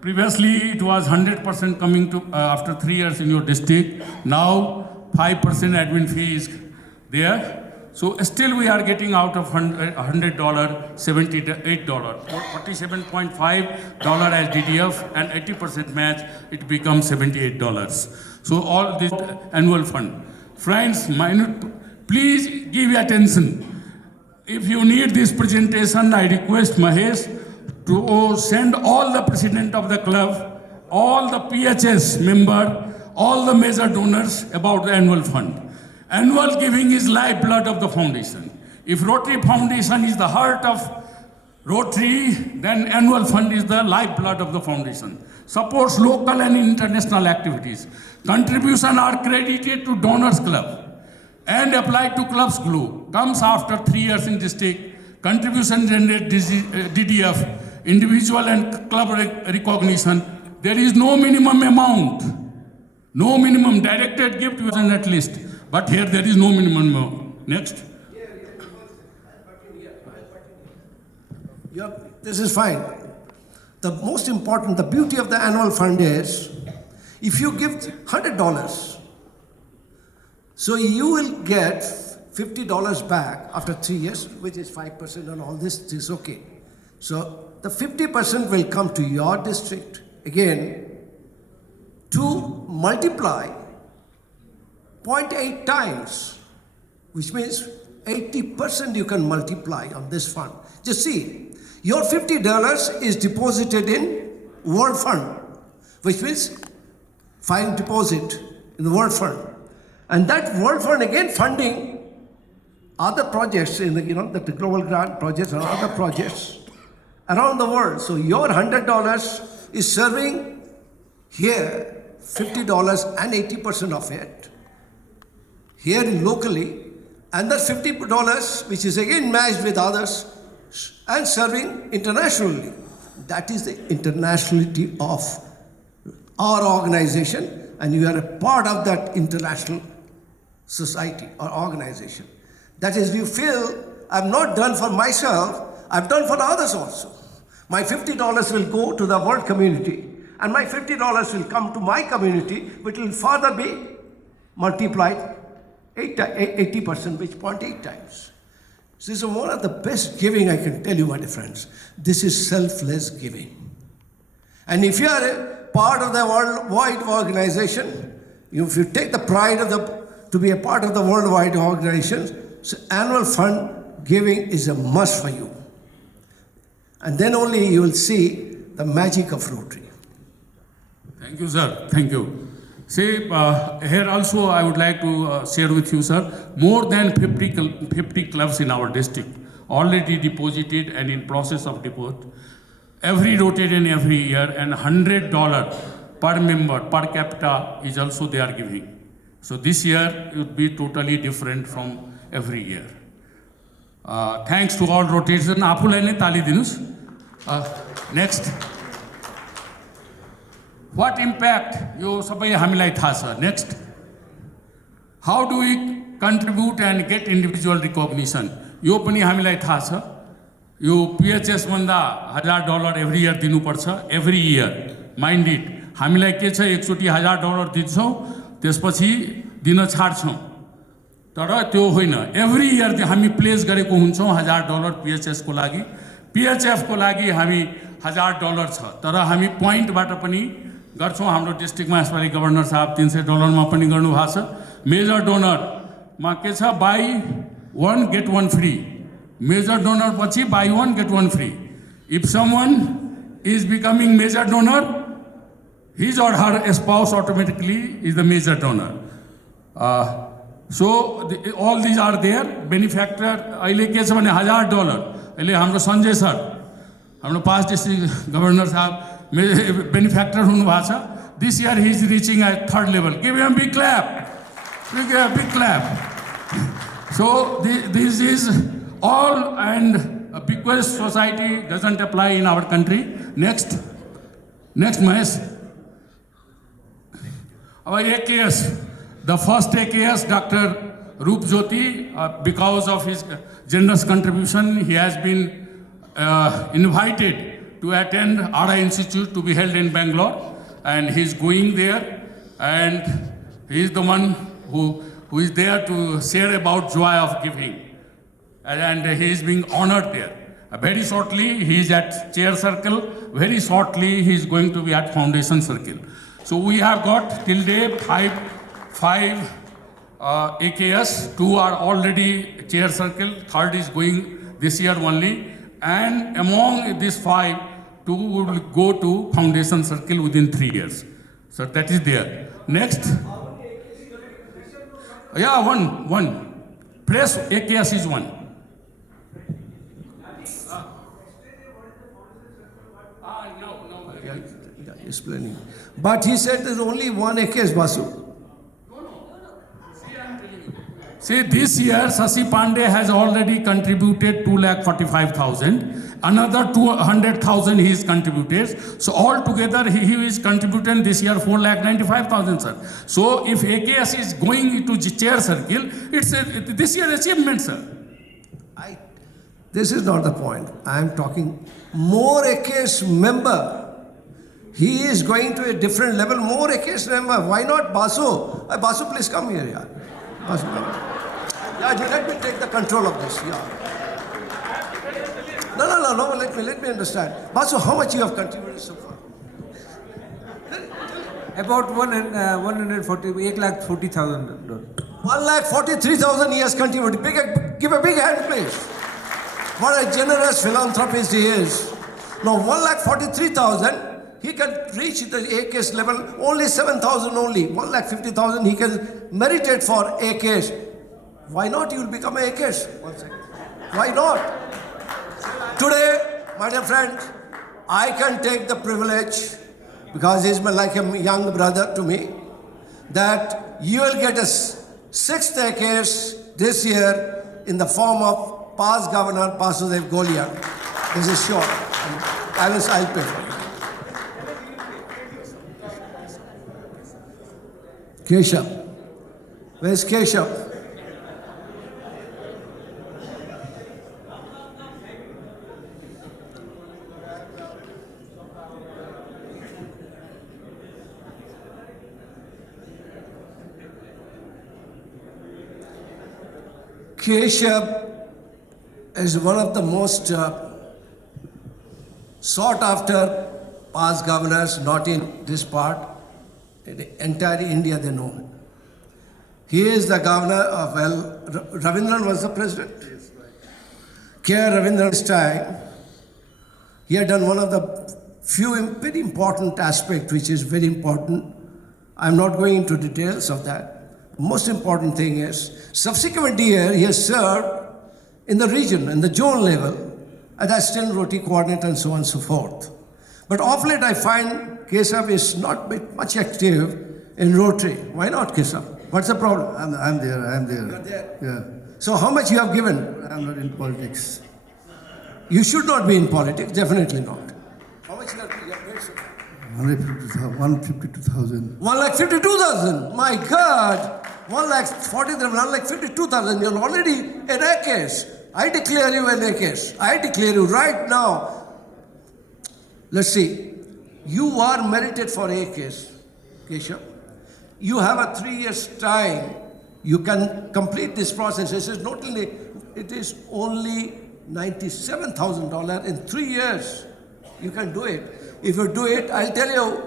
Previously, it was 100% coming to after 3 years in your district. Now, 5% admin fee is there. So still we are getting out of $100, $78, $47.5 as DDF and 80% match, it becomes $78. So all this annual fund. Friends, please give attention. If you need this presentation, I request Mahesh to send all the president of the club, all the PHS member, all the major donors about the annual fund. Annual giving is lifeblood of the foundation. If Rotary Foundation is the heart of Rotary, then annual fund is the lifeblood of the foundation. Supports local and international activities. Contributions are credited to Donors Club and applied to Clubs Glue. Comes after 3 years in district. Contribution generate DDF, individual and club recognition. There is no minimum amount. No minimum directed gift within at least. But here there is no minimum amount. Next. Yeah, this is fine. The most important, the beauty of the annual fund is, if you give $100, so you will get $50 back after 3 years, which is 5% and all this is okay. So the 50% will come to your district, again, to multiply 0.8 times, which means 80% you can multiply on this fund. Just see, your $50 is deposited in World Fund, which means fine deposit in the World Fund. And that World Fund again funding other projects in the, the global grant projects and other projects around the world. So your $100 is serving here $50 and 80% of it here locally, and that $50 which is again matched with others and serving internationally. That is the internationality of our organization, and you are a part of that international society or organization. That is, you feel, I've not done for myself, I've done for others also. My $50 will go to the world community, and my $50 will come to my community, which will further be multiplied 80%, which 0.8 times. This is one of the best giving I can tell you, my dear friends. This is selfless giving. And if you are a part of the worldwide organization, if you take the pride of to be a part of the worldwide organization, so annual fund giving is a must for you. And then only you will see the magic of Rotary. Thank you, sir. Thank you. See, here also I would like to share with you, sir, more than 50 clubs in our district already deposited and in process of deposit. Every Rotarian every year, and $100 per member, per capita is also they are giving. So this year it would be totally different from every year. Thanks to all Rotarians. Next. What impact you sabai hamilai tha cha? Next. How do we contribute and get individual recognition? Yo pani hamilai tha cha. Yo PHS banda $1,000 every year dinu parcha. Every year. Mind it. Hamilai ke cha ekchoti $1,000 दिन्छौं, त्यसपछि दिन छाड्छौं. तर त्यो होइन. Every year हामी place गरेको हुन्छौं $1,000 PHS को लागि. PHF को लागि हामी $1,000 छ. तर हामी point बाट पनि गर्छौं. हाम्रो डिस्ट्रिक्टमा यसपालि गभर्नर साहब $300 मा पनि गर्नु भएको छ. मेजर डोनर मा के छ, buy one get one free. Major donor पछि buy one get one free. If someone is becoming major donor, his or her spouse automatically is the major donor. So all these are there. Benefactor अहिले के छ भने $1,000. अहिले हाम्रो Sanjay sir, हाम्रो past district governor साहब benefactor हुनु भएको छ. This year he is reaching at 3rd level. Give him a big clap. Big clap. So this is all, and a bequest society doesn't apply in our country. Next, Mahesh. Our AKS, the first AKS, Dr. Roop Jyoti, because of his generous contribution, he has been invited to attend RI Institute to be held in Bangalore, and he's going there, and he's the one who is there to share about joy of giving, and he is being honored there. Very shortly, he is at chair circle. Very shortly, he is going to be at foundation circle. So we have got till date five AKS. 2 are already chair circle. 3rd is going this year only. And among these 5, 2 will go to foundation circle within 3 years. So that is there. Next. Yeah, one. Press AKS is 1. Explaining. But he said there's only one AKS, Basu. See, this year Shashi Pandey has already contributed 2,45,000. Another 200,000 he is contributed. So altogether he is contributing this year 4,95,000, sir. So if AKS is going to chair circle, it's this year achievement, sir. This is not the point. I am talking more AKS member. He is going to a different level, more AKS member. Why not Basu? Basu, please come here. Yeah. Basu, come. Yeah, let me take the control of this. Yeah. No. Let me understand. Basu, how much you have contributed so far? About 140,000. 1,43,000 he has contributed. Give a big hand, please. What a generous philanthropist he is. Now 1,43,000. He can reach the AKS level only 7,000 only. 1,50,000 he can meditate for AKS. Why not you will become a AKS? 1 second. Why not? Today, my dear friend, I can take the privilege, because he's like a young brother to me, that you will get a 6th AKS this year in the form of past Governor Basudev Golia. This is sure. I'll pay for it. Keshav. Where's Keshav? Keshav is one of the most sought after past governors, not in this part. In the entire India, they know him. He is the governor of, Ravindran was the president. Yes, right. K.R. Ravindran's time, he had done one of the few very important aspects, which is very important. I'm not going into details of that. Most important thing is, subsequent year, he has served in the region, in the zone level, as assistant Rotary coordinator and so on and so forth. But of late, I find Keshav is not much active in Rotary. Why not, Keshav? What's the problem? I'm there. You're there? Yeah. So how much you have given? I'm not in politics. You should not be in politics, definitely not. How much you have paid so far? 152,000. 1,52,000. My God. 1,52,000. You're already an AKS. I declare you an AKS. I declare you right now. Let's see. You are merited for AKS, Keshav. You have a 3 years time. You can complete this process. It is only $97,000 in 3 years. You can do it. If you do it, I'll tell you,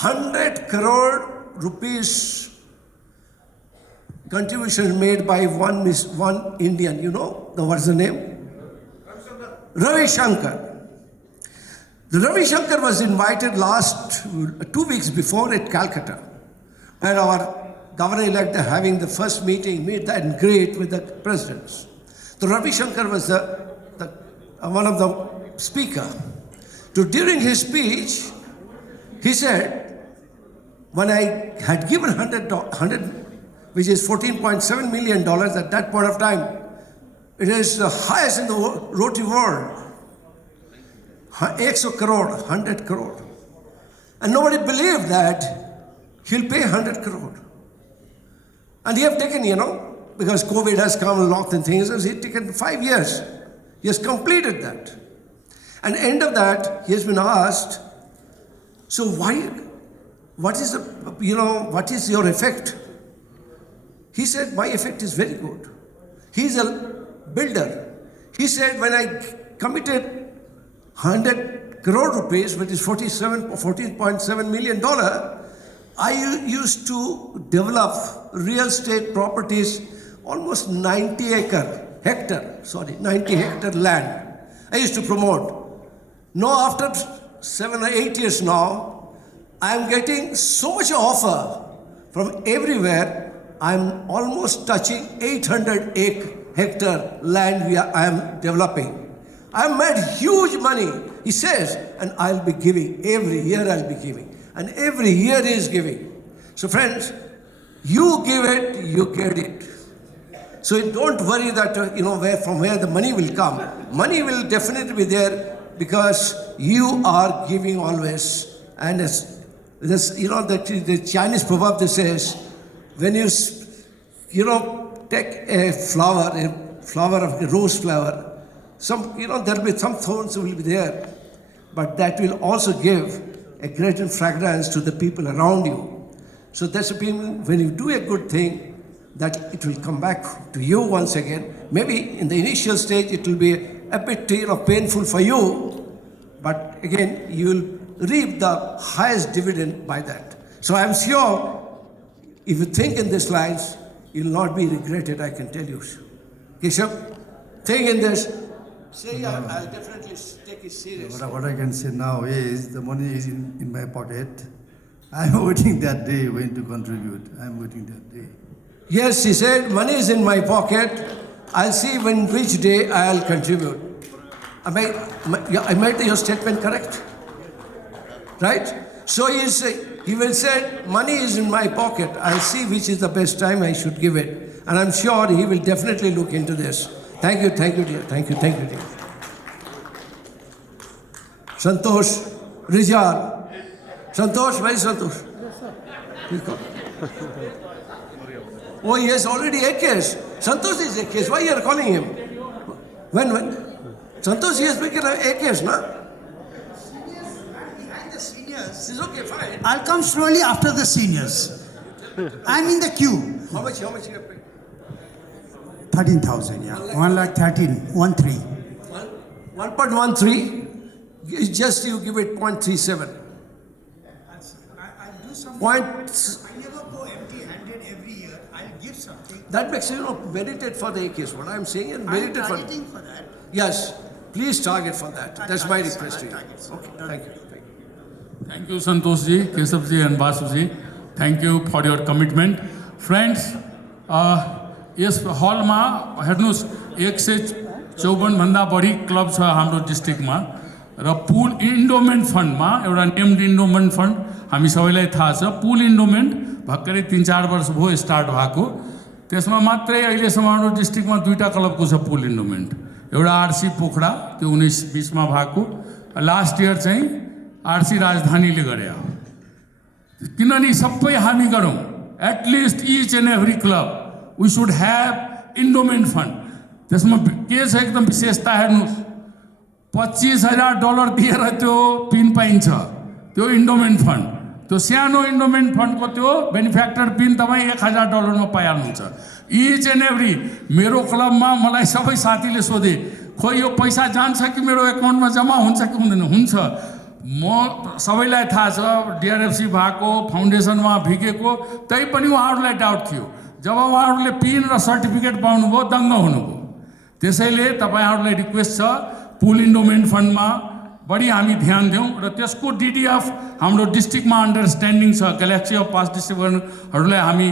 100 crore rupees contribution made by one Indian. You know, what's the name? Ravi Shankar. The Ravi Shankar was invited last 2 weeks before at Calcutta, where our governor-elect having the first meet that and greet with the presidents. The Ravi Shankar was one of the speaker. During his speech, he said, when I had given 100, which is $14.7 million at that point of time, it is the highest in the Rotary world. 100 crore. And nobody believed that he'll pay 100 crore. And he have taken, because COVID has come and locked and things, he has taken 5 years. He has completed that. And end of that, he has been asked, so what is your effect? He said, my effect is very good. He's a builder. He said, when I committed 100 crore rupees, which is $14.7 million, I used to develop real estate properties, almost 90 hectare land. I used to promote. Now, after 7 or 8 years now, I am getting so much offer from everywhere. I'm almost touching 800 hectare land I am developing. I have made huge money, he says, and I'll be giving. Every year I'll be giving. And every year he is giving. So friends, you give it, you get it. So don't worry that, from where the money will come. Money will definitely be there because you are giving always. And the Chinese proverb that says, when you take a flower of a rose flower, there'll be some thorns will be there, but that will also give a greater fragrance to the people around you. So that's when you do a good thing, that it will come back to you once again. Maybe in the initial stage it will be a bit painful for you, but again you will reap the highest dividend by that. So I'm sure if you think in these lines, you'll not be regretted, I can tell you. Keshav, think in this. Say, I'll definitely take it seriously. What I can say now is the money is in my pocket. I'm waiting that day when to contribute. I'm waiting that day. Yes, he said, money is in my pocket. I'll see which day I'll contribute. I made your statement correct? Right? So he will say, money is in my pocket. I'll see which is the best time I should give it. And I'm sure he will definitely look into this. Thank you, dear. Thank you, dear. Santosh, Rijal. Santosh, where is Santosh? Please come. Oh, he has already a case. Santosh is a case. Why you are calling him? When? Santosh, he has become a case, no? Behind the seniors. It's okay, fine. I'll come slowly after the seniors. I'm in the queue. How much you have paid? 13,000, yeah. 1,13,000, 13. 1.13, just you give it 0.37. I'll do something. Point, I never go empty-handed every year. I'll give something. that makes meditate for the case. What I'm saying, and I'm meditate for targeting for that. Yes, please target for that. That's my request to you. Targets. Okay, thank you. Thank you, Santosh ji, Keshav ji, and Basu ji. Thank you for your commitment. Friends, yes हलमा हेर्नुस् 154 भन्दा बढी club छ हाम्रो डिस्ट्रिक्टमा र पुल endowment फन्डमा एउटा named endowment fund हामी सबैलाई थाहा छ पुल इन्डोमेन्ट भर्खरै 3-4 वर्ष भयो स्टार्ट भएको त्यसमा मात्रै अहिलेसम्म हाम्रो डिस्ट्रिक्टमा 2टा क्लबको छ पुल इन्डोमेन्ट एउटा आरसी पोखरा त्यो 19-20 मा भएको लास्ट इयर चाहिँ आरसी राजधानीले गरे किनभने सबै हामी गरौँ at least each and every club we should have endowment fund. त्यसमा के छ एकदम विशेषता हेर्नुस् $25,000 दिएर त्यो पिन पाइन्छ त्यो इन्डोमेन्ट फन्ड त्यो सानो इन्डोमेन्ट फन्डको त्यो बेनिफिक्टर पिन तपाईँ $1,000 मा पाइहाल्नुहुन्छ इच एन्ड एभ्री मेरो क्लबमा मलाई सबै साथीले सोधे खोइ यो पैसा जान्छ कि मेरो एकाउन्टमा जम्मा हुन्छ कि हुँदैन हुन्छ म सबैलाई थाहा छ डिआरएफसी भएको फाउन्डेसनमा भिगेको तै पनि उहाँहरूलाई डाउट थियो जब उहाँहरूले पिन र सर्टिफिकेट पाउनुभयो दङ्ग हुनुभयो त्यसैले तपाईहरुलाई रिक्वेस्ट छ पुल इन्डोमेन्ट फन्डमा बढी हामी ध्यान दिउँ र त्यसको डीडीएफ हाम्रो डिस्ट्रिक्टमा अन्डरस्ट्यान्डिङ छ ग्यालेक्सी अफ पास्ट डिस्ट्रिक्टहरुलाई हामी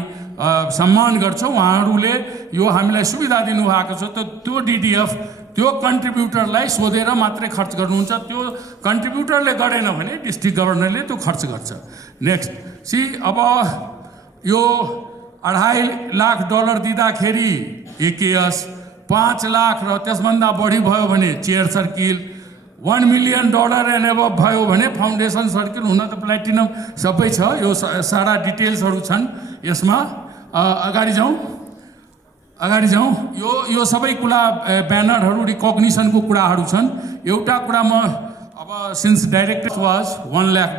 सम्मान गर्छौं उहाँहरूले यो हामीलाई सुविधा दिनुभएको छ त्यो डीडीएफ त्यो कन्ट्रिब्युटरलाई सोधेर मात्रै खर्च गर्नुहुन्छ त्यो कन्ट्रिब्युटरले गरेन भने डिस्ट्रिक्ट गभर्नरले त्यो खर्च गर्छ नेक्स्ट सी अब यो $2.5 लाख दिँदाखेरि एकेएस 5 लाख र त्यसभन्दा बढी भयो भने chair circle $1 million end above भयो भने फाउन्डेसन सर्किल हुन त प्लेटिनम सबै छ यो सारा डिटेल्सहरु छन् यसमा अगाडि जाउँ यो सबै कुरा ब्यानरहरु रिकग्निसनको कुराहरु छन् एउटा कुरा म Since direct was $1 lakh.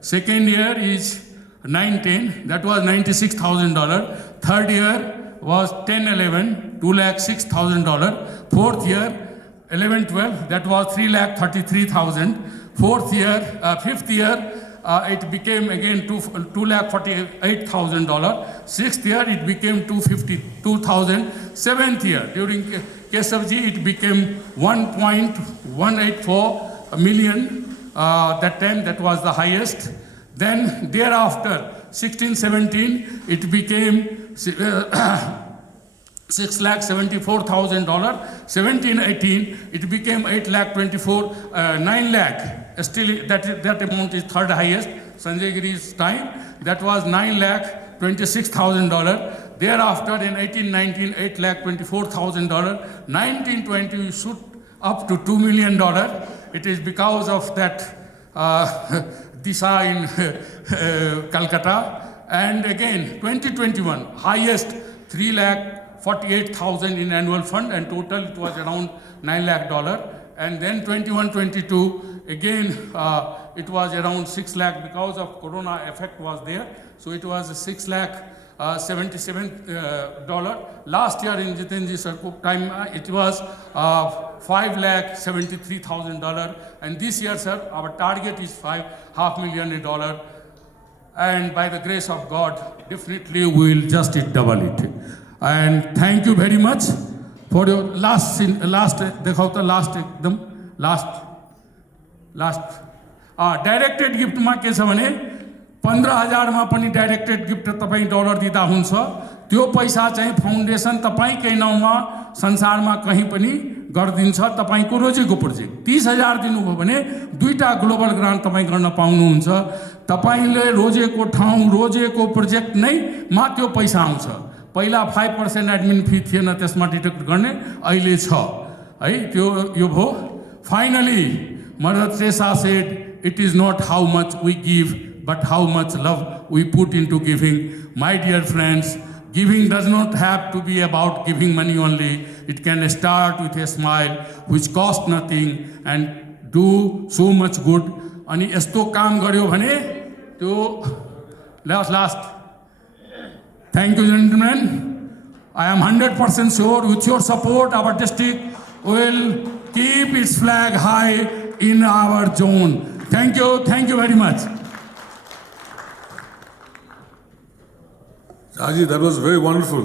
Second year is 9-10, that was $96,000. Third year was 10-11, $206,000. Fourth year 11-12, that was $333,000. Fifth year, it became again $248,000. Sixth year, it became $252,000. Seventh year, during Kesavji, it became 1.184 million. That time, that was the highest. Then thereafter, 16-17, it became $6,74,000. 17-18, it became 8,24,000, 9 lakh. Still, that amount is third highest. Sanjay Giri's time, that was $9,26,000. Thereafter, in 18-19, $8,24,000. 19-20, shoot up to $2 million. It is because of that Disha in Calcutta. And again, 2021, highest 3,48,000 in annual fund, and total it was around $9 lakh. And then 21-22, again, it was around 6 lakh because of Corona effect was there. So it was $6,77,000. Last year in Jitenji Sarkuk time, it was $5,73,000. And this year, sir, our target is $500,000. And by the grace of God, definitely we will just double it. And thank you very much for your last directed गिफ्टमा के छ भने 15,000 मा पनि directed gift तपाई dollar दिँदा हुन्छ। त्यो पैसा चाहिँ फाउन्डेसन तपाईकै नाउँमा संसारमा कहीँ पनि गर्दिन्छ। तपाईको रोजेको प्रोजेक्ट 30,000 दिनुभयो भने दुईटा ग्लोबल ग्रान्ट तपाई गर्न पाउनुहुन्छ। तपाईले रोजेको ठाउँ रोजेको प्रोजेक्ट नै मा त्यो पैसा आउँछ। पहिला 5% एडमिन फी थिएन त्यसमा डिटेक्ट गर्ने, अहिले छ है। त्यो यो भो finally mother Teresa said it is not how much we give but how much love we put into giving. My dear friends, giving does not have to be about giving money only. It can start with a smile which costs nothing and do so much good. अनि यस्तो काम गर्यो भने त्यो last thank you gentlemen. I am 100% sure with your support our district will keep its flag high in our zone. Thank you very much. Jaji, that was very wonderful.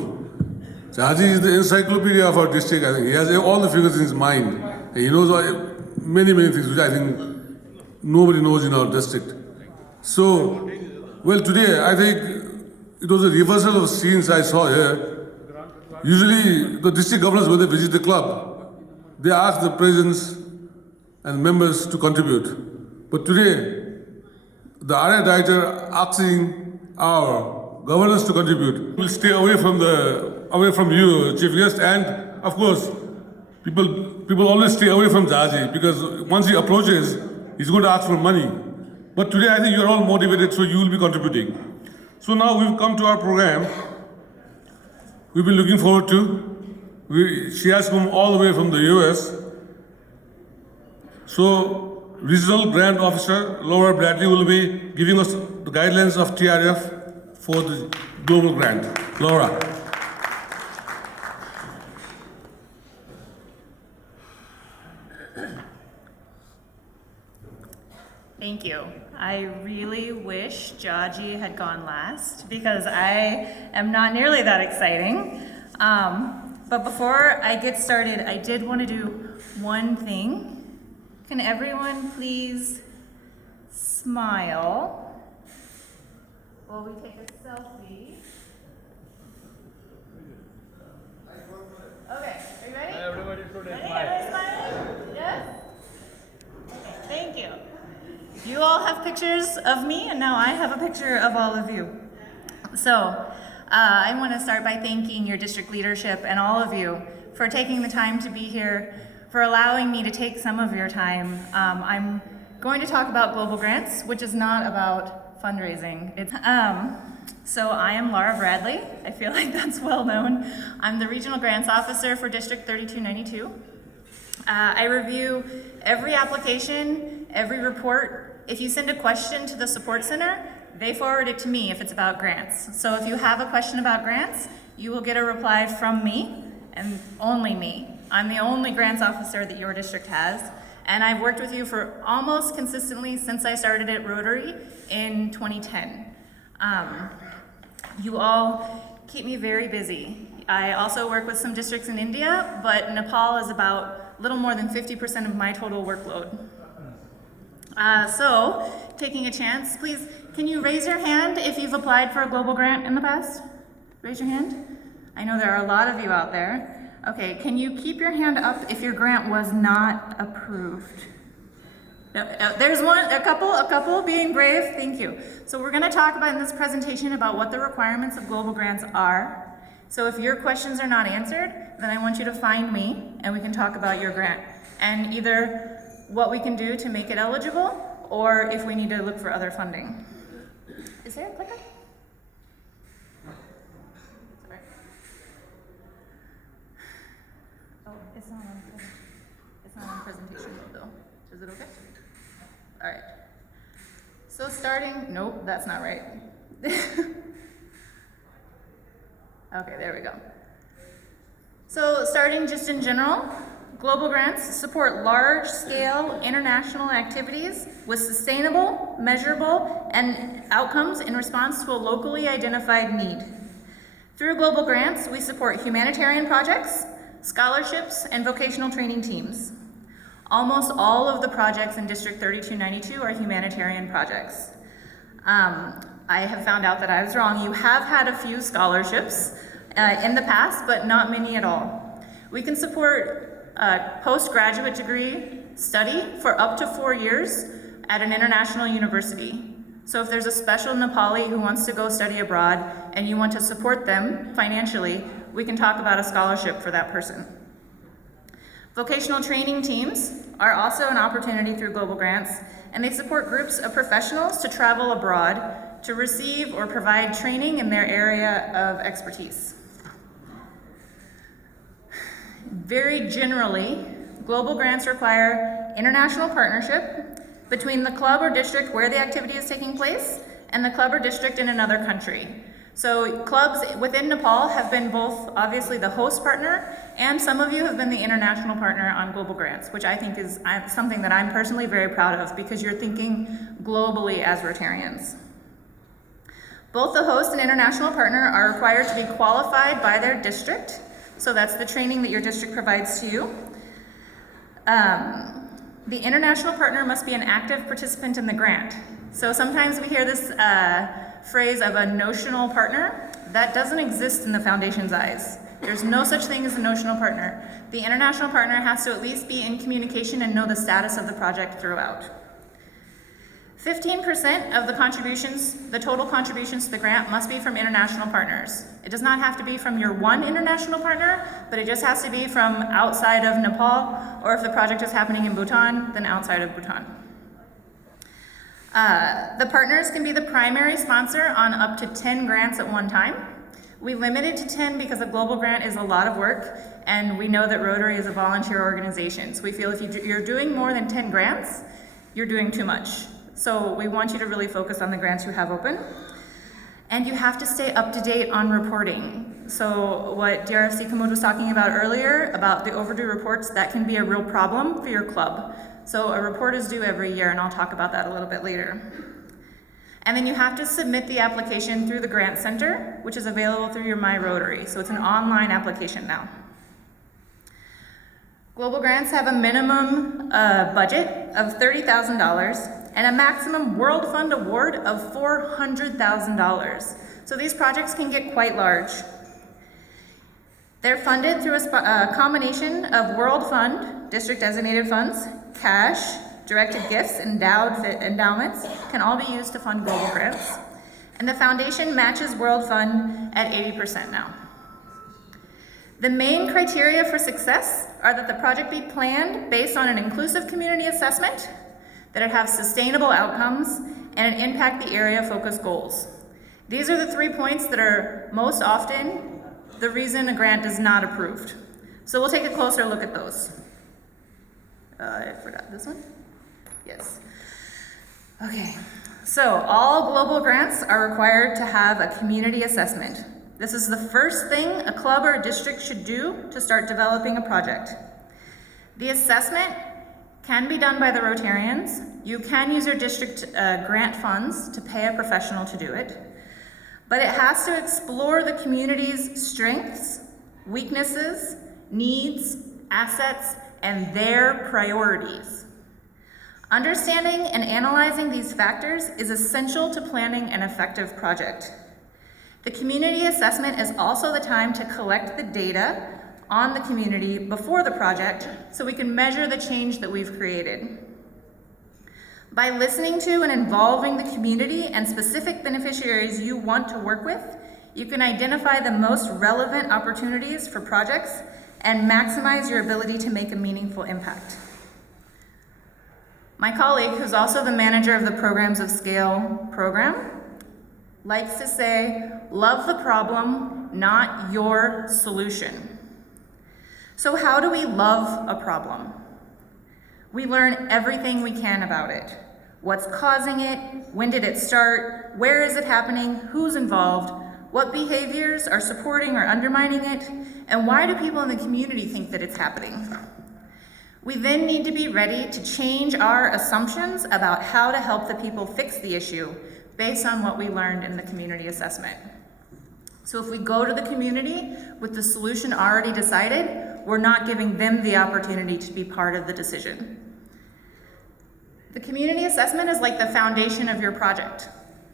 Jaji is the encyclopedia of our district. I think he has all the figures in his mind. He knows many things which I think nobody knows in our district. So, well, today I think it was a reversal of scenes I saw here. Usually, the district governors, when they visit the club, they ask the presidents and members to contribute. But today, the RA director asking our governors to contribute. We'll stay away from you, Chief Guest, and of course, people always stay away from Jaji because once he approaches, he's going to ask for money. But today, I think you're all motivated, so you will be contributing. So now we've come to our program. We've been looking forward to. She has come all the way from the US. So, Regional Grant Officer Laura Bradley will be giving us the guidelines of TRF for the global grant. Laura. Thank you. I really wish Jaji had gone last because I am not nearly that exciting. But before I get started, I did want to do one thing. Can everyone please smile while we take a selfie? Okay, are you ready? Everybody smiling? Yes? Okay, thank you. You all have pictures of me, and now I have a picture of all of you. So, I want to start by thanking your district leadership and all of you for taking the time to be here, for allowing me to take some of your time. I'm going to talk about global grants, which is not about fundraising. So I am Laura Bradley. I feel like that's well known. I'm the Regional Grants Officer for District 3292. I review every application every report, if you send a question to the support center, they forward it to me if it's about grants. So if you have a question about grants, you will get a reply from me, and only me. I'm the only grants officer that your district has, and I've worked with you for almost consistently since I started at Rotary in 2010. You all keep me very busy. I also work with some districts in India, but Nepal is about a little more than 50% of my total workload. So, taking a chance, please, can you raise your hand if you've applied for a global grant in the past? Raise your hand. I know there are a lot of you out there. Okay, can you keep your hand up if your grant was not approved? No, there's a couple being brave, thank you. So we're gonna talk about in this presentation about what the requirements of global grants are. So if your questions are not answered, then I want you to find me and we can talk about your grant. And either what we can do to make it eligible, or if we need to look for other funding. Is there a clicker? Sorry. Oh, it's not on presentation mode though. Is it okay? All right. So starting, nope, that's not right. Okay, there we go. So starting just in general, global grants support large-scale international activities with sustainable, measurable, and outcomes in response to a locally identified need. Through global grants, we support humanitarian projects, scholarships, and vocational training teams. Almost all of the projects in District 3292 are humanitarian projects. I have found out that I was wrong. You have had a few scholarships in the past, but not many at all. We can support postgraduate degree study for up to 4 years at an international university. So if there's a special Nepali who wants to go study abroad and you want to support them financially, we can talk about a scholarship for that person. Vocational training teams are also an opportunity through global grants, and they support groups of professionals to travel abroad to receive or provide training in their area of expertise. Very generally, global grants require international partnership between the club or district where the activity is taking place and the club or district in another country. So clubs within Nepal have been both obviously the host partner, and some of you have been the international partner on global grants, which I think is something that I'm personally very proud of because you're thinking globally as Rotarians. Both the host and international partner are required to be qualified by their district, so that's the training that your district provides to you. The international partner must be an active participant in the grant. So sometimes we hear this phrase of a notional partner. That doesn't exist in the Foundation's eyes. There's no such thing as a notional partner. The international partner has to at least be in communication and know the status of the project throughout. 15% of the contributions, the total contributions to the grant must be from international partners. It does not have to be from your one international partner, but it just has to be from outside of Nepal, or if the project is happening in Bhutan, then outside of Bhutan. The partners can be the primary sponsor on up to 10 grants at one time. We limit it to 10 because a global grant is a lot of work, and we know that Rotary is a volunteer organization. So we feel if you're doing more than 10 grants, you're doing too much. So we want you to really focus on the grants you have open. And you have to stay up to date on reporting. So what DRFC Kamud was talking about earlier, about the overdue reports, that can be a real problem for your club. So a report is due every year, and I'll talk about that a little bit later. And then you have to submit the application through the Grant Center, which is available through your My Rotary. So it's an online application now. Global grants have a minimum budget of $30,000 and a maximum World Fund award of $400,000. So these projects can get quite large. They're funded through a combination of World Fund, district designated funds, cash, directed gifts, endowments can all be used to fund global grants. And the foundation matches World Fund at 80% now. The main criteria for success are that the project be planned based on an inclusive community assessment, that it have sustainable outcomes, and it impact the area focused goals. These are the 3 points that are most often the reason a grant is not approved. So we'll take a closer look at those. I forgot this one. Yes. Okay. So all global grants are required to have a community assessment. This is the first thing a club or a district should do to start developing a project. The assessment can be done by the Rotarians. You can use your district grant funds to pay a professional to do it. But it has to explore the community's strengths, weaknesses, needs, assets, and their priorities. Understanding and analyzing these factors is essential to planning an effective project. The community assessment is also the time to collect the data on the community before the project so we can measure the change that we've created. By listening to and involving the community and specific beneficiaries you want to work with, you can identify the most relevant opportunities for projects and maximize your ability to make a meaningful impact. My colleague, who's also the manager of the Programs of Scale program, likes to say, love the problem, not your solution. So how do we love a problem? We learn everything we can about it. What's causing it? When did it start? Where is it happening? Who's involved? What behaviors are supporting or undermining it? And why do people in the community think that it's happening? We then need to be ready to change our assumptions about how to help the people fix the issue based on what we learned in the community assessment. So if we go to the community with the solution already decided, we're not giving them the opportunity to be part of the decision. The community assessment is like the foundation of your project.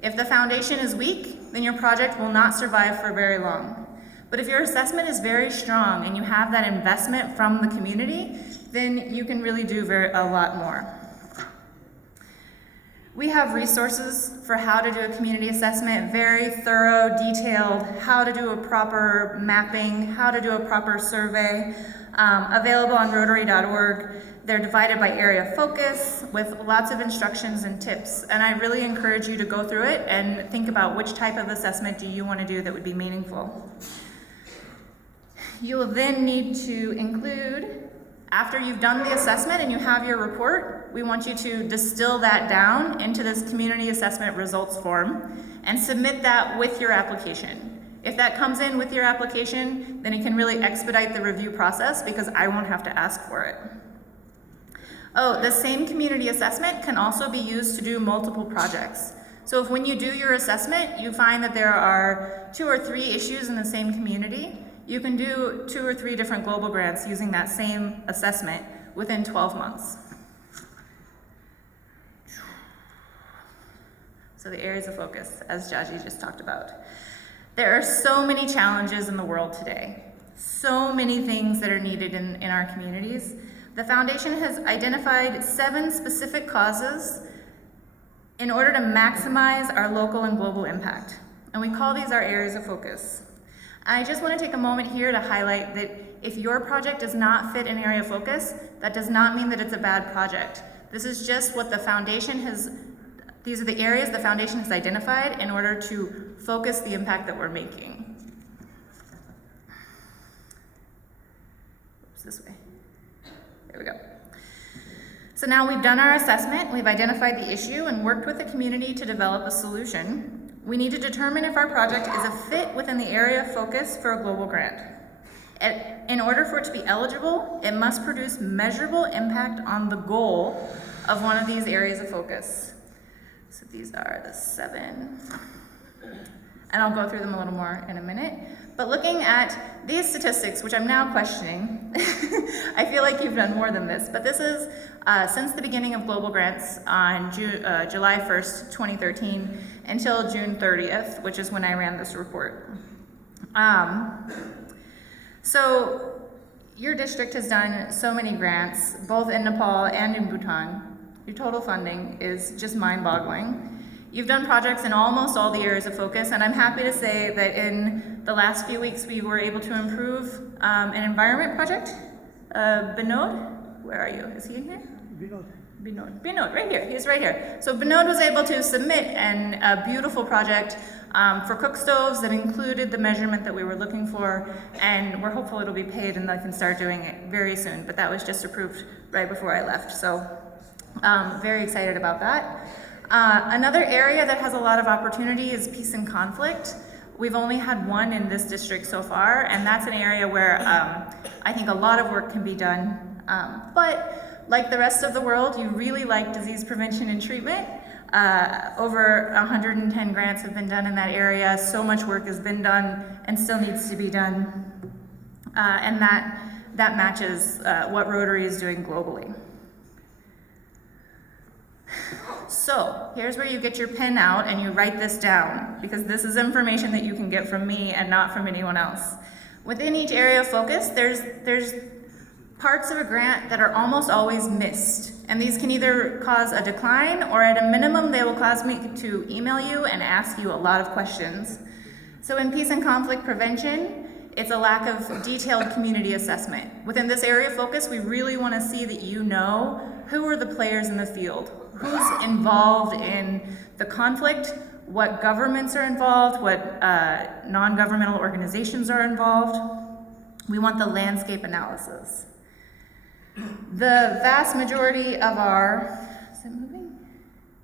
If the foundation is weak, then your project will not survive for very long. But if your assessment is very strong and you have that investment from the community, then you can really do a lot more. We have resources for how to do a community assessment, very thorough, detailed, how to do a proper mapping, how to do a proper survey, available on Rotary.org. They're divided by area of focus with lots of instructions and tips. And I really encourage you to go through it and think about which type of assessment do you want to do that would be meaningful. You will then need to include, after you've done the assessment and you have your report, we want you to distill that down into this community assessment results form and submit that with your application. If that comes in with your application, then it can really expedite the review process because I won't have to ask for it. Oh, the same community assessment can also be used to do multiple projects. So if when you do your assessment, you find that there are 2 or 3 issues in the same community, you can do 2 or 3 different global grants using that same assessment within 12 months. So the areas of focus, as Jaji just talked about. There are so many challenges in the world today, so many things that are needed in our communities. The foundation has identified 7 specific causes in order to maximize our local and global impact. And we call these our areas of focus. I just want to take a moment here to highlight that if your project does not fit an area of focus, that does not mean that it's a bad project. This is just what the foundation has, these are the areas the foundation has identified in order to focus the impact that we're making. Oops, this way. There we go. So now we've done our assessment, we've identified the issue and worked with the community to develop a solution. We need to determine if our project is a fit within the area of focus for a global grant. In order for it to be eligible, it must produce measurable impact on the goal of one of these areas of focus. So these are the 7. And I'll go through them a little more in a minute. But looking at these statistics, which I'm now questioning, I feel like you've done more than this, but this is since the beginning of global grants on July 1st, 2013, until June 30th, which is when I ran this report. So your district has done so many grants, both in Nepal and in Bhutan. Your total funding is just mind-boggling. You've done projects in almost all the areas of focus, and I'm happy to say that in the last few weeks we were able to improve an environment project. Binod, where are you? Is he in here? Binod, right here. He's right here. So Binod was able to submit a beautiful project for cook stoves that included the measurement that we were looking for, and we're hopeful it'll be paid and I can start doing it very soon, but that was just approved right before I left. So Very excited about that. Another area that has a lot of opportunity is peace and conflict. We've only had one in this district so far, and that's an area where I think a lot of work can be done. But like the rest of the world, you really like disease prevention and treatment. Over 110 grants have been done in that area. So much work has been done and still needs to be done. And that matches what Rotary is doing globally. So here's where you get your pen out and you write this down, because this is information that you can get from me and not from anyone else. Within each area of focus, there's parts of a grant that are almost always missed. And these can either cause a decline, or at a minimum, they will cause me to email you and ask you a lot of questions. So in peace and conflict prevention, it's a lack of detailed community assessment. Within this area of focus, we really want to see that you know who are the players in the field, who's involved in the conflict, what governments are involved, what non-governmental organizations are involved. We want the landscape analysis. The vast majority of our, is it moving?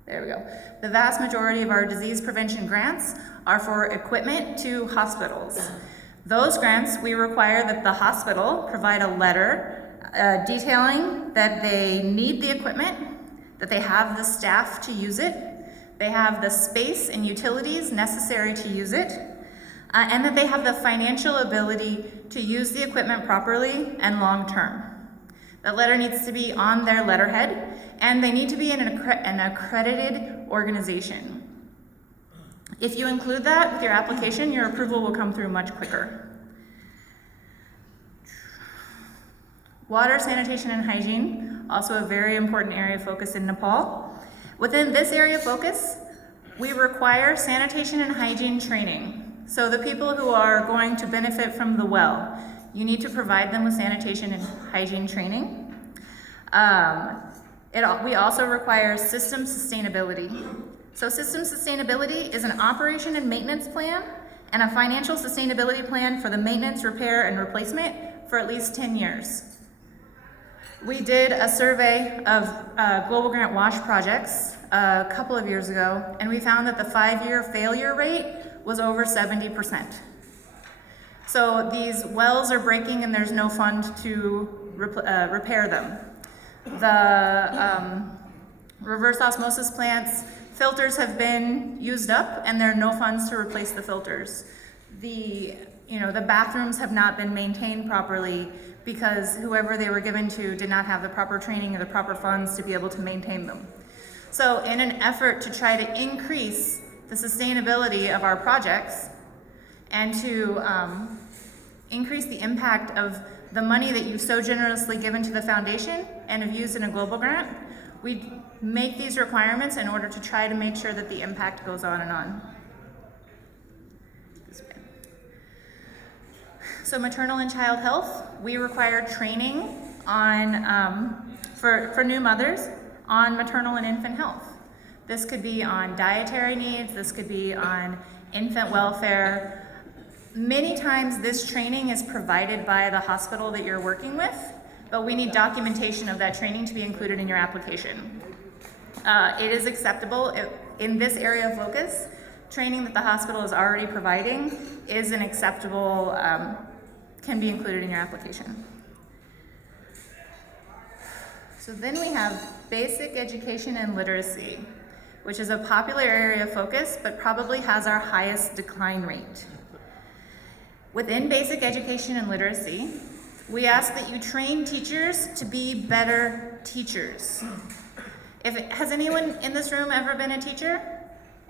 There we go. The vast majority of our disease prevention grants are for equipment to hospitals. Those grants, we require that the hospital provide a letter detailing that they need the equipment, that they have the staff to use it, they have the space and utilities necessary to use it, and that they have the financial ability to use the equipment properly and long term. That letter needs to be on their letterhead, and they need to be in an accredited organization. If you include that with your application, your approval will come through much quicker. Water, sanitation, and hygiene, also a very important area of focus in Nepal. Within this area of focus, we require sanitation and hygiene training. So the people who are going to benefit from the well, you need to provide them with sanitation and hygiene training. We also require system sustainability. So system sustainability is an operation and maintenance plan and a financial sustainability plan for the maintenance, repair, and replacement for at least 10 years. We did a survey of global grant wash projects a couple of years ago, and we found that the 5-year failure rate was over 70%. So these wells are breaking and there's no fund to repair them. The reverse osmosis plants, filters have been used up and there are no funds to replace the filters. The bathrooms have not been maintained properly because whoever they were given to did not have the proper training or the proper funds to be able to maintain them. So in an effort to try to increase the sustainability of our projects and to increase the impact of the money that you've so generously given to the foundation and have used in a global grant, we make these requirements in order to try to make sure that the impact goes on and on. So maternal and child health, we require training on for new mothers on maternal and infant health. This could be on dietary needs, this could be on infant welfare. Many times this training is provided by the hospital that you're working with, but we need documentation of that training to be included in your application. It is acceptable in this area of focus. Training that the hospital is already providing is an acceptable, can be included in your application. So then we have basic education and literacy, which is a popular area of focus, but probably has our highest decline rate. Within basic education and literacy, we ask that you train teachers to be better teachers. Has anyone in this room ever been a teacher?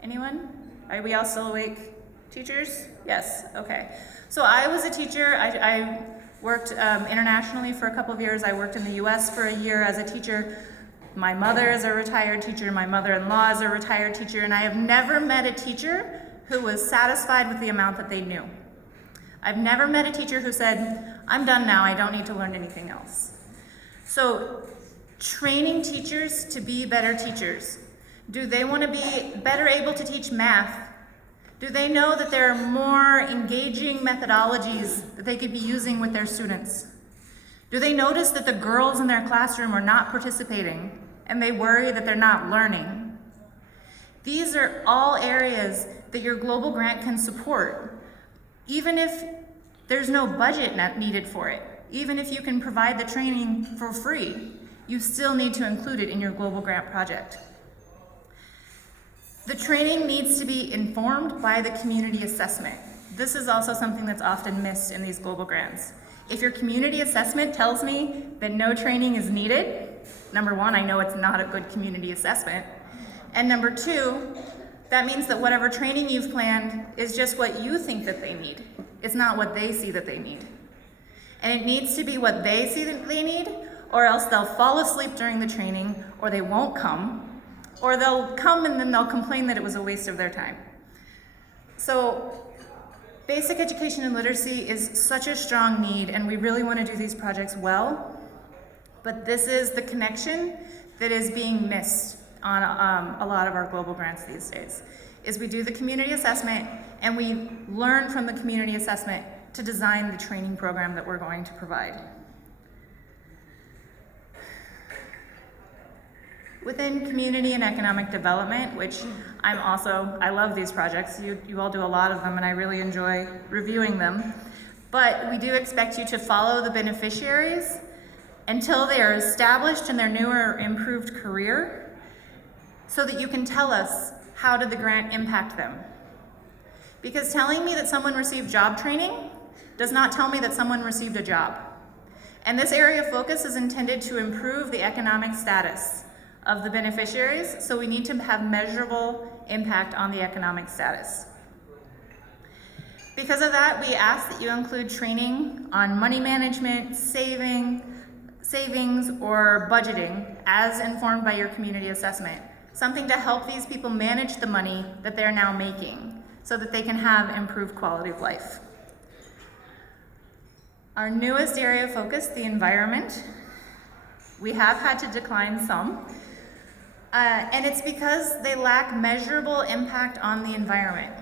Anyone? Are we all still awake? Teachers? Yes, okay. So I was a teacher. I worked internationally for a couple of years. I worked in the US for a year as a teacher. My mother is a retired teacher. My mother-in-law is a retired teacher. And I have never met a teacher who was satisfied with the amount that they knew. I've never met a teacher who said, I'm done now, I don't need to learn anything else. So training teachers to be better teachers. Do they want to be better able to teach math? Do they know that there are more engaging methodologies that they could be using with their students? Do they notice that the girls in their classroom are not participating and they worry that they're not learning. These are all areas that your global grant can support, even if there's no budget needed for it. Even if you can provide the training for free, you still need to include it in your global grant project. The training needs to be informed by the community assessment. This is also something that's often missed in these global grants. If your community assessment tells me that no training is needed, number one, I know it's not a good community assessment. And number two, that means that whatever training you've planned is just what you think that they need. It's not what they see that they need. And it needs to be what they see that they need, or else they'll fall asleep during the training, or they won't come, or they'll come and then they'll complain that it was a waste of their time. So basic education and literacy is such a strong need, and we really want to do these projects well, but this is the connection that is being missed on a lot of our global grants these days, is we do the community assessment and we learn from the community assessment to design the training program that we're going to provide. Within community and economic development, which I love these projects. You all do a lot of them and I really enjoy reviewing them. But we do expect you to follow the beneficiaries until they are established in their new or improved career, so that you can tell us how did the grant impact them. Because telling me that someone received job training does not tell me that someone received a job. And this area of focus is intended to improve the economic status of the beneficiaries, so we need to have measurable impact on the economic status. Because of that, we ask that you include training on money management, savings, or budgeting as informed by your community assessment. Something to help these people manage the money that they're now making so that they can have improved quality of life. Our newest area of focus, the environment, we have had to decline some, and it's because they lack measurable impact on the environment.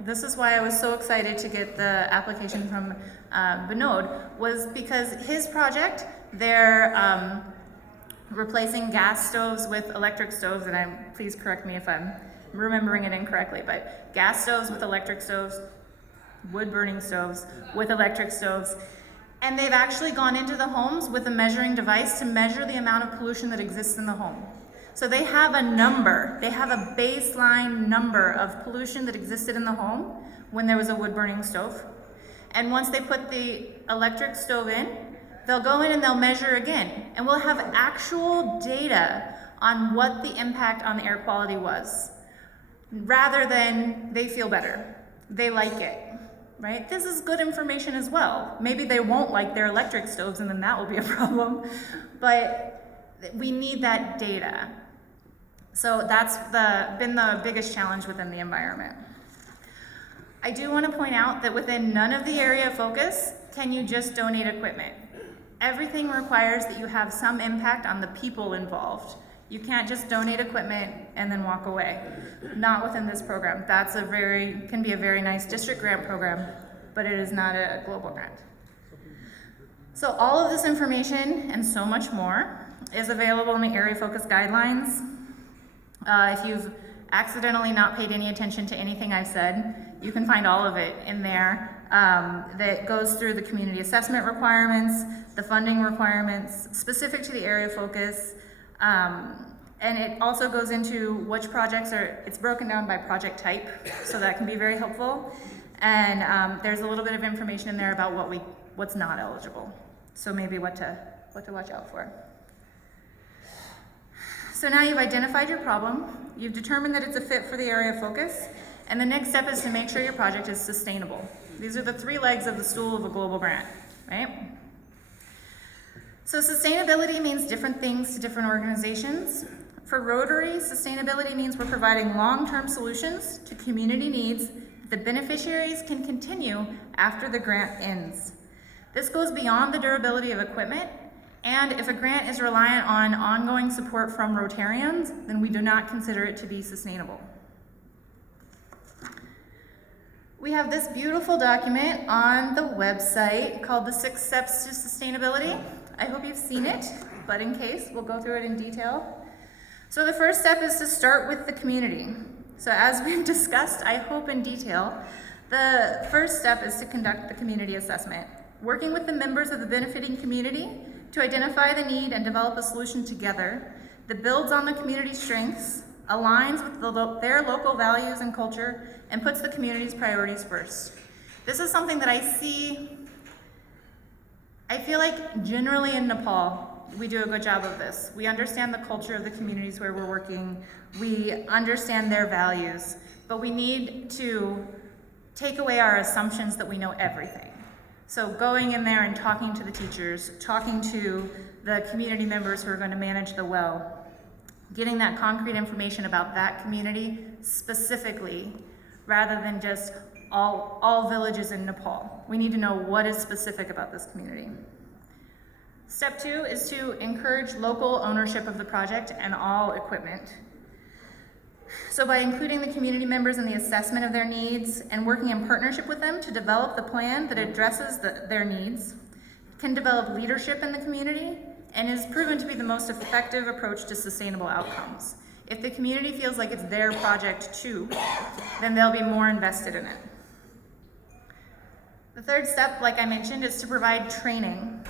This is why I was so excited to get the application from Binod, was because his project, they're replacing gas stoves with electric stoves, and please correct me if I'm remembering it incorrectly, but gas stoves with electric stoves, wood burning stoves with electric stoves, and they've actually gone into the homes with a measuring device to measure the amount of pollution that exists in the home. So they have a number, they have a baseline number of pollution that existed in the home when there was a wood burning stove. And once they put the electric stove in, they'll go in and they'll measure again, and we'll have actual data on what the impact on the air quality was, rather than they feel better, they like it, right? This is good information as well. Maybe they won't like their electric stoves and then that will be a problem, but we need that data. So that's been the biggest challenge within the environment. I do want to point out that within none of the area of focus can you just donate equipment. Everything requires that you have some impact on the people involved. You can't just donate equipment and then walk away. Not within this program. Can be a very nice district grant program, but it is not a global grant. So all of this information and so much more is available in the area focus guidelines. If you've accidentally not paid any attention to anything I've said, you can find all of it in there. That goes through the community assessment requirements, the funding requirements specific to the area of focus, and it also goes into which projects it's broken down by project type, so that can be very helpful. And there's a little bit of information in there about what's not eligible, so maybe what to watch out for. So now you've identified your problem, you've determined that it's a fit for the area of focus, and the next step is to make sure your project is sustainable. These are the three legs of the stool of a global grant, right? So sustainability means different things to different organizations. For Rotary, sustainability means we're providing long-term solutions to community needs that the beneficiaries can continue after the grant ends. This goes beyond the durability of equipment, and if a grant is reliant on ongoing support from Rotarians, then we do not consider it to be sustainable. We have this beautiful document on the website called the 6 Steps to Sustainability. I hope you've seen it, but in case, we'll go through it in detail. So the first step is to start with the community. So as we've discussed, I hope in detail, the first step is to conduct the community assessment, working with the members of the benefiting community to identify the need and develop a solution together that builds on the community's strengths, aligns with their local values and culture, and puts the community's priorities first. This is something that I feel like generally in Nepal, we do a good job of this. We understand the culture of the communities where we're working. We understand their values, but we need to take away our assumptions that we know everything. So going in there and talking to the teachers, talking to the community members who are going to manage the well, getting that concrete information about that community specifically, rather than just all villages in Nepal. We need to know what is specific about this community. Step 2 is to encourage local ownership of the project and all equipment. So by including the community members in the assessment of their needs and working in partnership with them to develop the plan that addresses their needs, can develop leadership in the community and is proven to be the most effective approach to sustainable outcomes. If the community feels like it's their project too, then they'll be more invested in it. The third step, like I mentioned, is to provide training.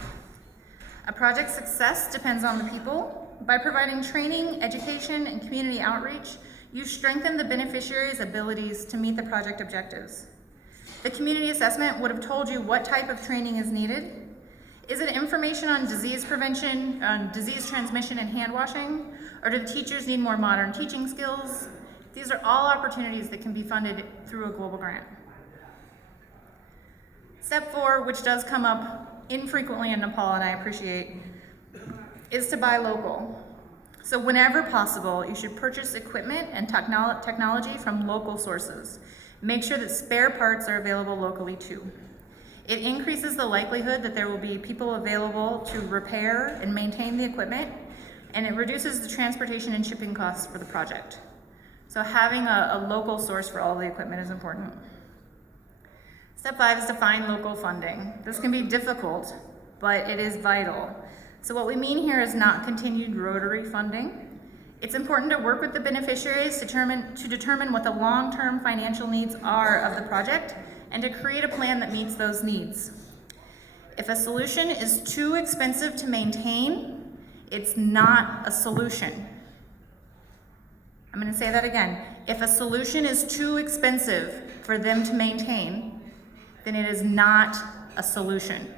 A project's success depends on the people. By providing training, education, and community outreach, you strengthen the beneficiaries' abilities to meet the project objectives. The community assessment would have told you what type of training is needed. Is it information on disease prevention, on disease transmission and hand washing? Or do the teachers need more modern teaching skills? These are all opportunities that can be funded through a global grant. Step 4, which does come up infrequently in Nepal, and I appreciate, is to buy local. So whenever possible, you should purchase equipment and technology from local sources. Make sure that spare parts are available locally too. It increases the likelihood that there will be people available to repair and maintain the equipment, and it reduces the transportation and shipping costs for the project. So having a local source for all the equipment is important. Step 5 is to find local funding. This can be difficult, but it is vital. So what we mean here is not continued Rotary funding. It's important to work with the beneficiaries to determine what the long-term financial needs are of the project and to create a plan that meets those needs. If a solution is too expensive to maintain, it's not a solution. I'm going to say that again. If a solution is too expensive for them to maintain, then it is not a solution.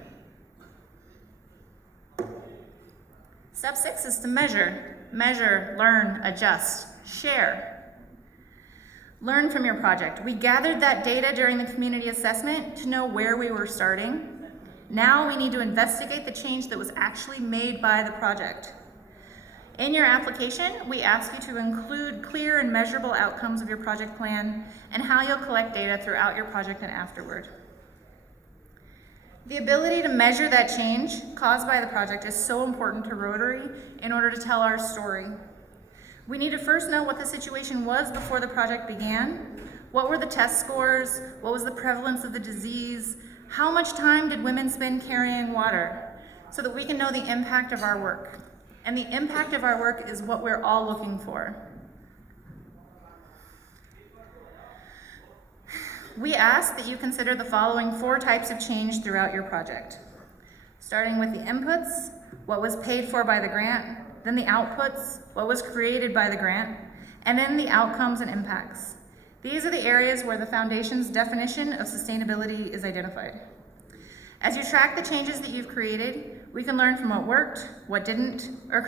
Step 6 is to measure. Measure, learn, adjust, share. Learn from your project. We gathered that data during the community assessment to know where we were starting. Now we need to investigate the change that was actually made by the project. In your application, we ask you to include clear and measurable outcomes of your project plan and how you'll collect data throughout your project and afterward. The ability to measure that change caused by the project is so important to Rotary in order to tell our story. We need to first know what the situation was before the project began. What were the test scores? What was the prevalence of the disease? How much time did women spend carrying water? So that we can know the impact of our work. And the impact of our work is what we're all looking for. We ask that you consider the following 4 types of change throughout your project. Starting with the inputs, what was paid for by the grant, then the outputs, what was created by the grant, and then the outcomes and impacts. These are the areas where the Foundation's definition of sustainability is identified. As you track the changes that you've created, we can learn from what worked, what didn't, or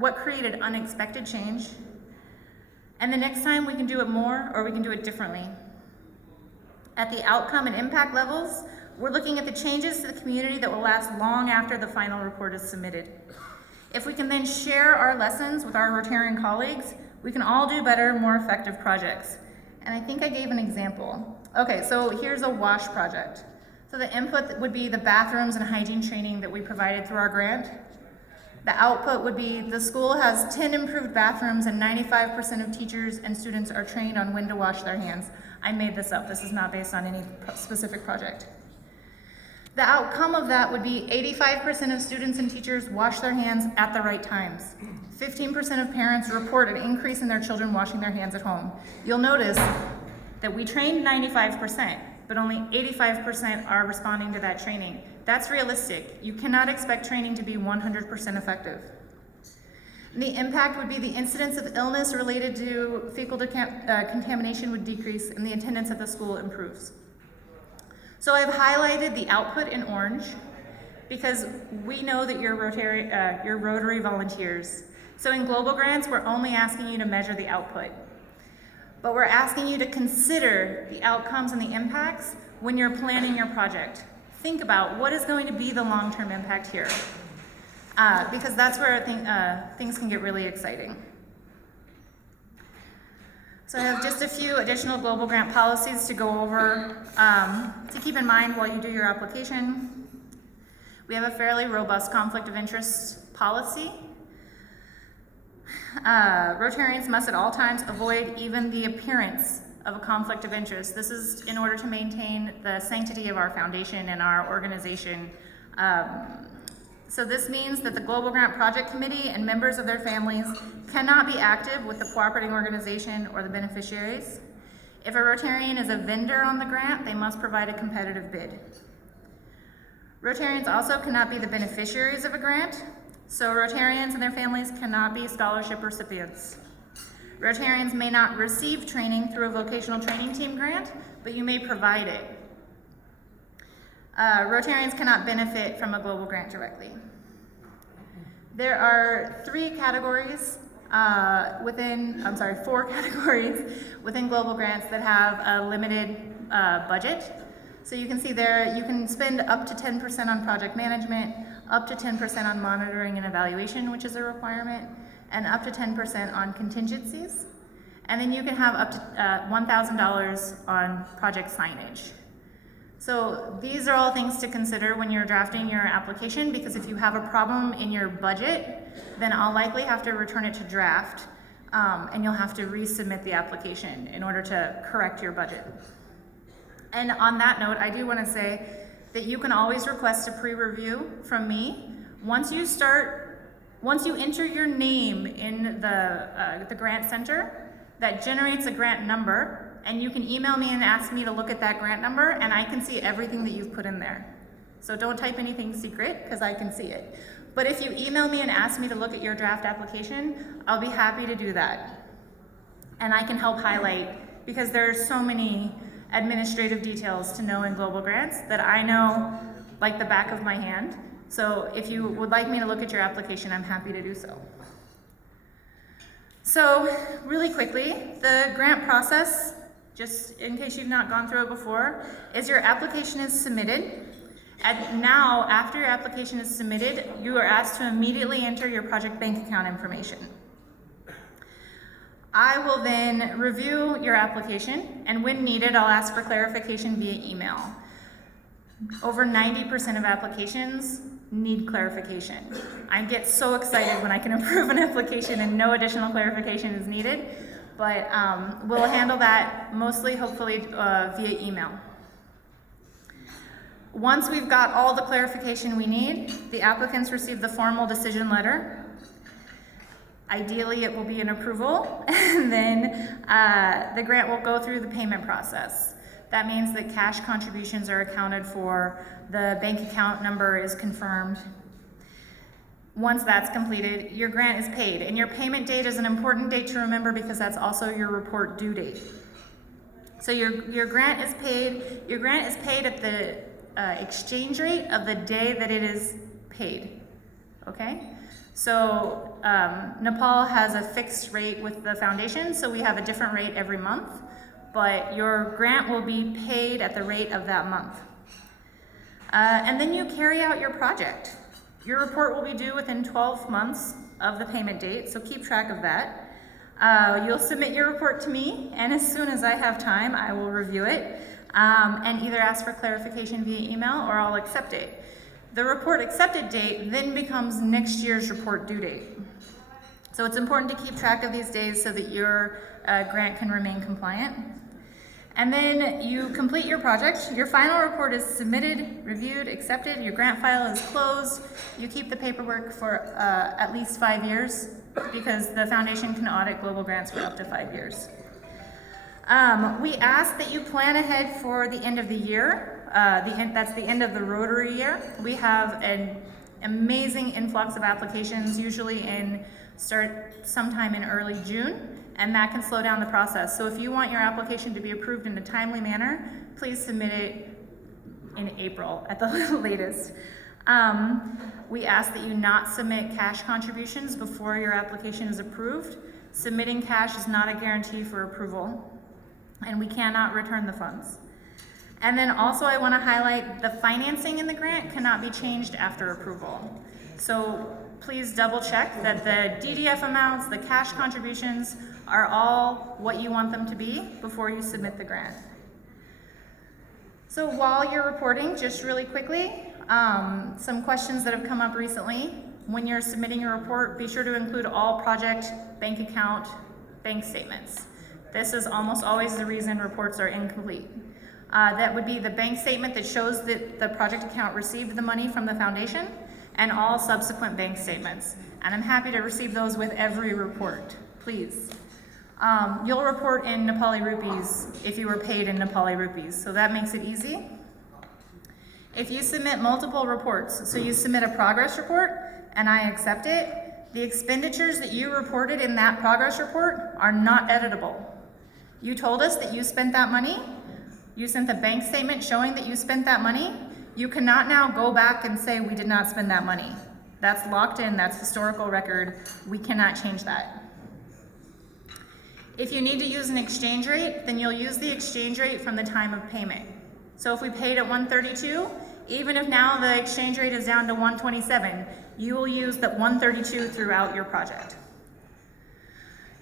what created unexpected change. And the next time we can do it more or we can do it differently. At the outcome and impact levels, we're looking at the changes to the community that will last long after the final report is submitted. If we can then share our lessons with our Rotarian colleagues, we can all do better, more effective projects. And I think I gave an example. Okay, so here's a wash project. So the input would be the bathrooms and hygiene training that we provided through our grant. The output would be the school has 10 improved bathrooms and 95% of teachers and students are trained on when to wash their hands. I made this up. This is not based on any specific project. The outcome of that would be 85% of students and teachers wash their hands at the right times. 15% of parents report an increase in their children washing their hands at home. You'll notice that we trained 95%, but only 85% are responding to that training. That's realistic. You cannot expect training to be 100% effective. The impact would be the incidence of illness related to fecal contamination would decrease and the attendance at the school improves. So I've highlighted the output in orange because we know that you're Rotary volunteers. So in global grants, we're only asking you to measure the output. But we're asking you to consider the outcomes and the impacts when you're planning your project. Think about what is going to be the long-term impact here. Because that's where things can get really exciting. So I have just a few additional global grant policies to go over to keep in mind while you do your application. We have a fairly robust conflict of interest policy. Rotarians must at all times avoid even the appearance of a conflict of interest. This is in order to maintain the sanctity of our foundation and our organization. So this means that the Global Grant Project Committee and members of their families cannot be active with the cooperating organization or the beneficiaries. If a Rotarian is a vendor on the grant, they must provide a competitive bid. Rotarians also cannot be the beneficiaries of a grant, so Rotarians and their families cannot be scholarship recipients. Rotarians may not receive training through a vocational training team grant, but you may provide it. Rotarians cannot benefit from a global grant directly. There are four categories within global grants that have a limited budget. So you can see there, you can spend up to 10% on project management, up to 10% on monitoring and evaluation, which is a requirement, and up to 10% on contingencies. And then you can have up to $1,000 on project signage. So these are all things to consider when you're drafting your application, because if you have a problem in your budget, then I'll likely have to return it to draft, and you'll have to resubmit the application in order to correct your budget. And on that note, I do want to say that you can always request a pre-review from me. Once you enter your name in the grant center, that generates a grant number, and you can email me and ask me to look at that grant number, and I can see everything that you've put in there. So don't type anything secret, because I can see it. But if you email me and ask me to look at your draft application, I'll be happy to do that. And I can help highlight, because there are so many administrative details to know in global grants that I know like the back of my hand. So if you would like me to look at your application, I'm happy to do so. So really quickly, the grant process, just in case you've not gone through it before, is your application is submitted. And now, after your application is submitted, you are asked to immediately enter your project bank account information. I will then review your application, and when needed, I'll ask for clarification via email. Over 90% of applications need clarification. I get so excited when I can approve an application and no additional clarification is needed, but we'll handle that mostly, hopefully, via email. Once we've got all the clarification we need, the applicants receive the formal decision letter. Ideally, it will be an approval, and then the grant will go through the payment process. That means that cash contributions are accounted for, the bank account number is confirmed. Once that's completed, your grant is paid, and your payment date is an important date to remember because that's also your report due date. So your grant is paid. Your grant is paid at the exchange rate of the day that it is paid. Okay. So Nepal has a fixed rate with the foundation, so we have a different rate every month, but your grant will be paid at the rate of that month. And then you carry out your project. Your report will be due within 12 months of the payment date, so keep track of that. You'll submit your report to me, and as soon as I have time, I will review it and either ask for clarification via email or I'll accept it. The report accepted date then becomes next year's report due date. So it's important to keep track of these days so that your grant can remain compliant. And then you complete your project. Your final report is submitted, reviewed, accepted. Your grant file is closed. You keep the paperwork for at least 5 years because the foundation can audit global grants for up to 5 years. We ask that you plan ahead for the end of the year. That's the end of the Rotary year. We have an amazing influx of applications, usually start sometime in early June. And that can slow down the process. So if you want your application to be approved in a timely manner, please submit it in April at the latest. We ask that you not submit cash contributions before your application is approved. Submitting cash is not a guarantee for approval, and we cannot return the funds. And then also I want to highlight the financing in the grant cannot be changed after approval. So please double check that the DDF amounts, the cash contributions are all what you want them to be before you submit the grant. So while you're reporting, just really quickly, some questions that have come up recently. When you're submitting your report, be sure to include all project, bank account, bank statements. This is almost always the reason reports are incomplete. That would be the bank statement that shows that the project account received the money from the foundation and all subsequent bank statements. And I'm happy to receive those with every report, please. You'll report in Nepali rupees if you were paid in Nepali rupees, so that makes it easy. If you submit multiple reports, so you submit a progress report and I accept it, the expenditures that you reported in that progress report are not editable. You told us that you spent that money, you sent the bank statement showing that you spent that money, you cannot now go back and say we did not spend that money. That's locked in, that's historical record, we cannot change that. If you need to use an exchange rate, then you'll use the exchange rate from the time of payment. So if we paid at 132, even if now the exchange rate is down to 127, you will use that 132 throughout your project.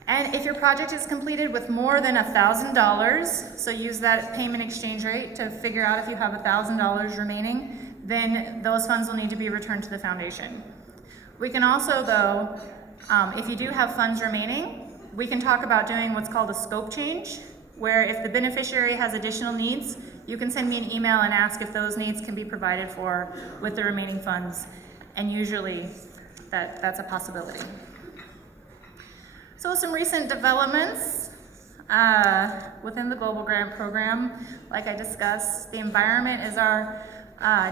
And if your project is completed with more than $1,000, so use that payment exchange rate to figure out if you have $1,000 remaining, then those funds will need to be returned to the foundation. We can also, though, if you do have funds remaining, we can talk about doing what's called a scope change, where if the beneficiary has additional needs, you can send me an email and ask if those needs can be provided for with the remaining funds, and usually that's a possibility. So some recent developments within the Global Grant Program. Like I discussed, the environment is our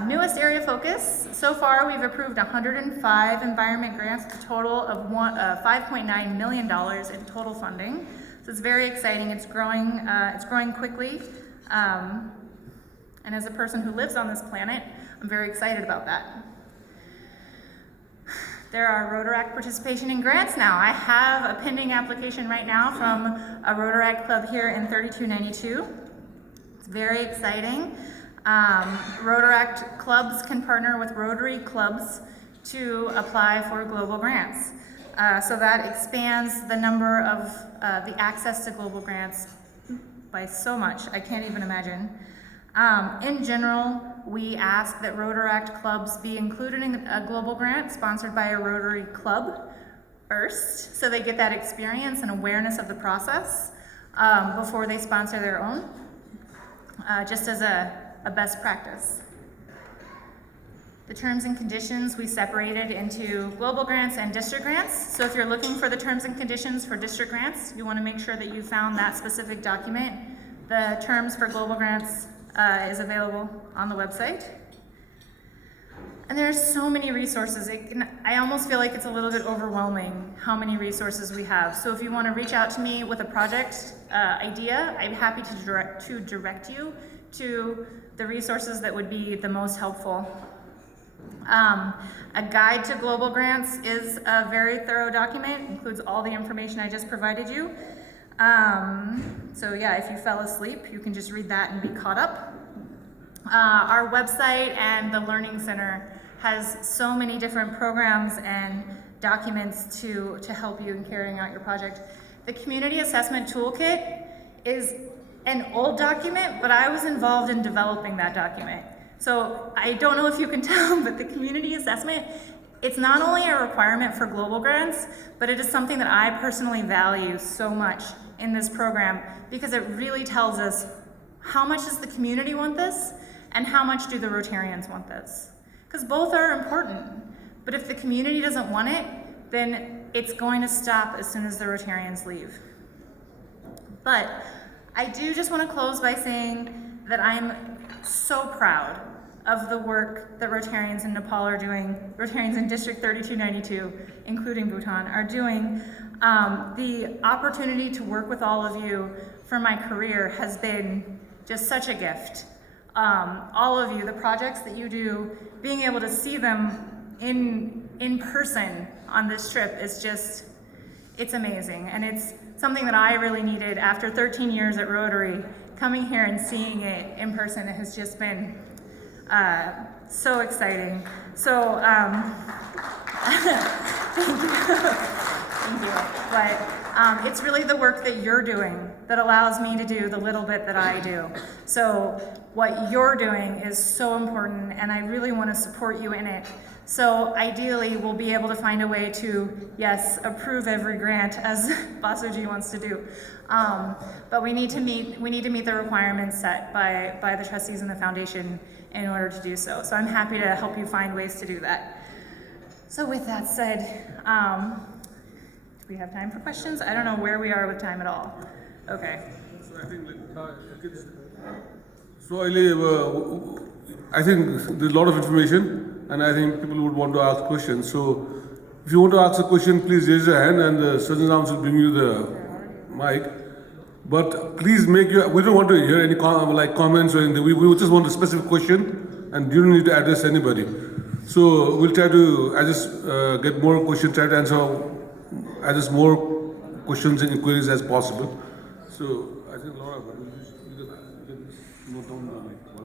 newest area of focus. So far, we've approved 105 environment grants, a total of $5.9 million in total funding. So it's very exciting. It's growing quickly. And as a person who lives on this planet, I'm very excited about that. There are Rotaract participation in grants now. I have a pending application right now from a Rotaract club here in 3292. It's very exciting. Rotaract clubs can partner with Rotary clubs to apply for global grants. So that expands the number of the access to global grants by so much, I can't even imagine. In general, we ask that Rotaract clubs be included in a global grant sponsored by a Rotary club first, so they get that experience and awareness of the process before they sponsor their own, just as a best practice. The terms and conditions we separated into global grants and district grants. So if you're looking for the terms and conditions for district grants, you want to make sure that you found that specific document. The terms for global grants is available on the website. And there's so many resources. I almost feel like it's a little bit overwhelming how many resources we have. So if you want to reach out to me with a project idea, I'm happy to direct you to the resources that would be the most helpful. A guide to global grants is a very thorough document, includes all the information I just provided you. So yeah, if you fell asleep, you can just read that and be caught up. Our website and the Learning Center has so many different programs and documents to help you in carrying out your project. The Community Assessment Toolkit is an old document, but I was involved in developing that document. So I don't know if you can tell, but the community assessment, it's not only a requirement for global grants, but it is something that I personally value so much in this program because it really tells us how much does the community want this, and how much do the Rotarians want this? Because both are important, but if the community doesn't want it, then it's going to stop as soon as the Rotarians leave. But I do just want to close by saying that I'm so proud of the work that Rotarians in Nepal are doing, Rotarians in District 3292, including Bhutan, are doing. The opportunity to work with all of you for my career has been just such a gift. All of you, the projects that you do, being able to see them in person on this trip is just, it's amazing. And it's something that I really needed after 13 years at Rotary. Coming here and seeing it in person, it has just been so exciting. So, thank you. Thank you. But it's really the work that you're doing that allows me to do the little bit that I do. So what you're doing is so important, and I really want to support you in it. So ideally, we'll be able to find a way to, yes, approve every grant as Basuji wants to do. But we need to meet the requirements set by the trustees and the foundation in order to do so. So I'm happy to help you find ways to do that. So with that said, do we have time for questions? I don't know where we are with time at all. Okay. So I think there's a lot of information, and I think people would want to ask questions. So if you want to ask a question, please raise your hand, and the Sergeant Arms will bring you the mic. But please we don't want to hear any comments or anything. We just want a specific question, and you don't need to address anybody. So we'll try to get more questions, try to answer more questions and inquiries as possible. So